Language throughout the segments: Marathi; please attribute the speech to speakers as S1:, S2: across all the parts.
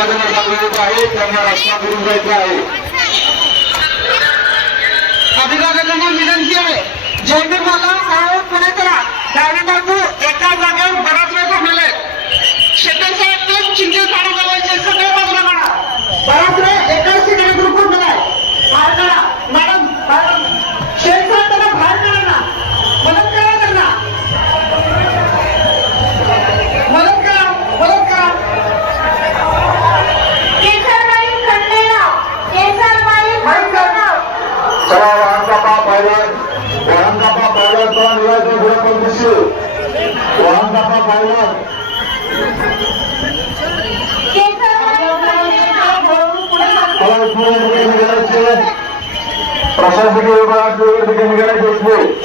S1: आंदोलनाला विरोध आहे त्यांना रचना करून जायचं आहे.
S2: अभिभावकांना विनंती आहे. जेवढी मला पुणे करा डावी बाजू. orang bayar orang kapal bayar tuan dia itu bukan kondisi orang kapal bayar kalau itu yang
S1: dikenal prosedur dikenal dikenal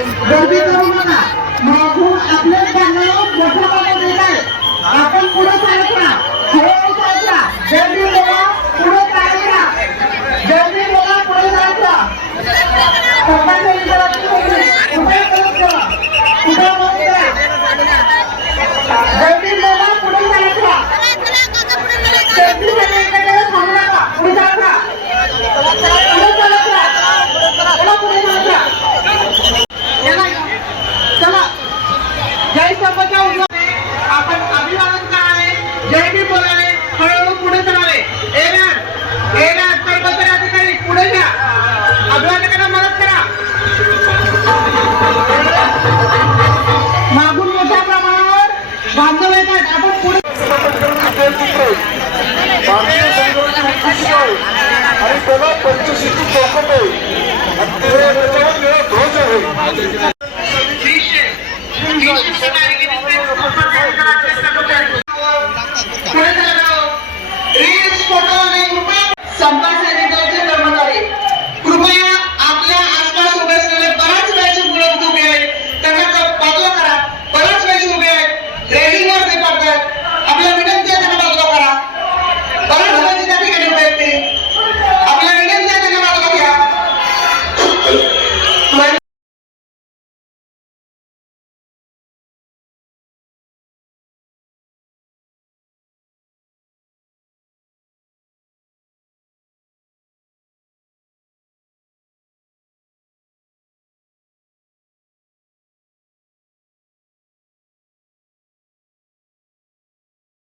S1: Baby, त्याला पंचशीची चौकट होईल आणि तिथे ध्वज
S2: होईल